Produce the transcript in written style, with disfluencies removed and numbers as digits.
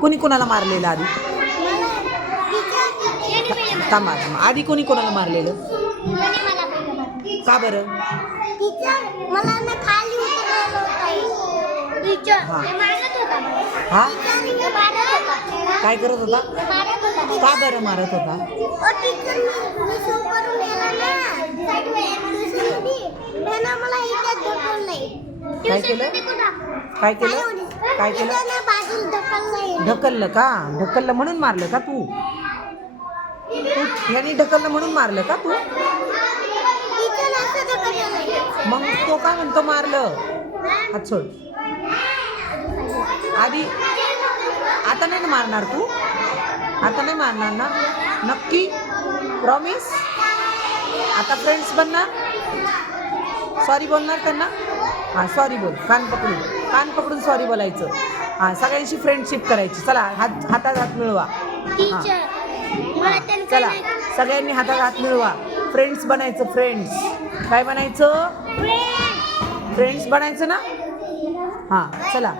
कोणी कोणाला मारलेलं आधी? थांबा थांबा, आधी कोणी कोणाला मारलेलं? का बरं? मला ना खाली उतरवलं होतं टीचर. हा. मारत होता मला. हा? टीचर मारत होता. काय करत होता? मारत होता. का बरं मारत होता? टीचर मी सोबतून गेला ना. त्यानं मला इथं ढकललंय. काय केलं? काय केलं? काय केलं? त्यानं बाजूला ढकललंय. ढकललं का? ढकललं म्हणून मारलं का तू? ह्यानी ढकललं म्हणून मारलं का तू? टीचर असं ढकललंय. मग तो काय म्हणतो मारलं? हात सोड. आधी आता नाही ना मारणार तू? आता नाही मारणार ना? नक्की? प्रॉमिस? आता फ्रेंड्स बनणार? सॉरी बोलणार त्यांना? हां सॉरी बोल. कान पकडून सॉरी बोलायचं. हां सगळ्यांशी फ्रेंडशिप करायची. चला हातात हात मिळवा. टीचर मला त्यांचं चला नाही. सगळ्यांनी हातात हात मिळवा. फ्रेंड्स बनायचं. फ्रेंड्स काय बनायचं? फ्रेंड्स बनायचं ना? हां चला.